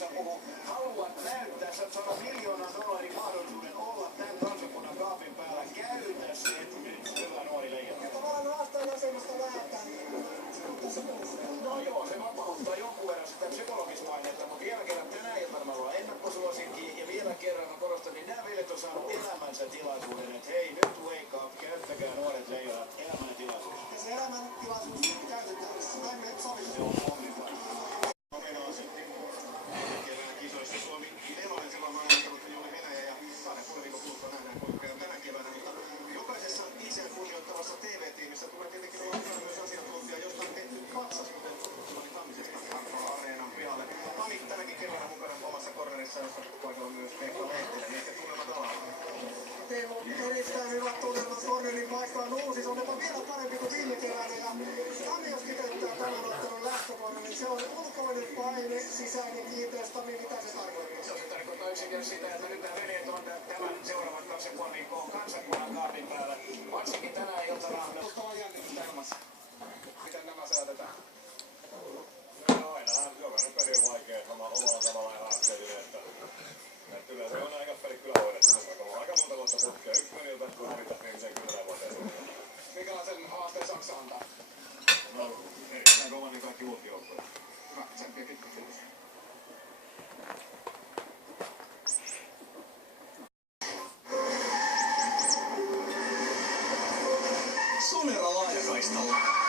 sä haluat näyttää, sä saada $1 000 000 mahdollisuuden olla tämän kansakunnan kaapin päällä. Käytä sen nyt, hyvä nuori leijona. Ja tavallaan haastaan asemasta lähettää. No joo, se vapauttaa jonkun verran sitä psykologista painetta, mutta vielä kerran tänään iltana me ollaan ennakkosuosikki ja vielä kerran mä korostan, niin nämä veljet on saanut elämänsä tilaisuuden, että hei nyt wake up, käyttäkää nuoret leijonat elämän tilaisuus. Ja se elämän tilaisuus käytetään. Näin me sovittu. Se on ongelma. Kevään kisoissa Suomi nelonen silloin maailmantalut juuri Venäjä ja 2,5 viikon kuluttua nähdään kuinka käy tänä keväänä, mutta jokaisessa itseä kunnioittavassa TV-tiimissä tulee tietenkin olla myös asiantuntija, josta on tehty patsas, kuten Toni Tammisesta Areenan pihalle. Tami tänäkin keväänä mukana omassa kornerissa, jossa paikalla myös Pekka Lehtinen, ehkä tunnelmat alaa. Teillä on erittäin hyvät tunnelmat kornerin paikkaan uusi. Se on jopa vielä parempi kuin viime keväänä. Ja Tami, jos kiteyttää tämän ottelun lähtökohdan, niin se on ulkoinen paine, sisäinen kiinteistömi. Mitä se tarkoittaa? Se tarkoittaa yksinkertaisesti sitä, että nyt nämä veljet on tämän seuraavan 2,5 viikkoa kansakunnan kaapin päällä. Varsinkin tänä iltana. Koska on jännitystä ilmassa. Miten nämä saatetaan? No ainahan jokainen peli on vaikea omalla tavallaan ja haasteellinen, että yleensä on aika peli kyllä hoidettu, vaikka on aika monta vuotta putkea. Yksi peli on tahtu hävitä viimeiseen 10 vuoteen. Minkälaisen haasteen Saksa antaa? No, erittäin kova niin kaikki muutkin joukkoja. Hyvä, tsemppiä pitkä kiitos. Sonera laajakaistalla.